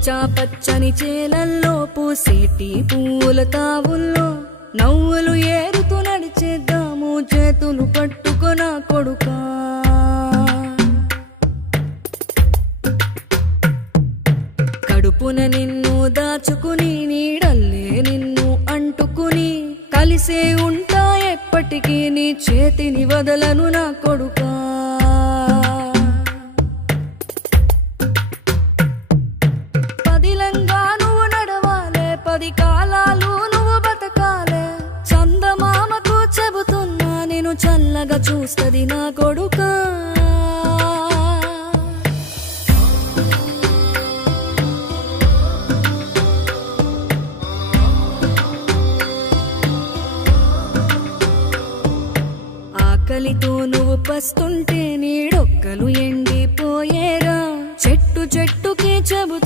పచ్చా పచ్చని చేలల్లో పూసేటి పూల తావుల్లో నవ్వులు ఏరుతూ నడిచేద్దాము చేతులు పట్టుకొన కొడుకా కడుపున నిన్ను దాచుకుని నీడల్లే నిన్ను అంటుకుని కలిసే ఉంటా ఎప్పటికీ నీ చేతిని వదలను నా కొడుకా పదిలంగా నువ్వు నడవాలే 10 కాలాలు నువ్వు బతకాలే చందమామకు చెబుతున్నా నేను చల్లగా చూస్తది నా కొడుకా ఆకలితో నువ్వు పస్తుంటే నీడొక్కలు ఎండిపోయేరా చెట్టు చెట్టుకే చెబుతూ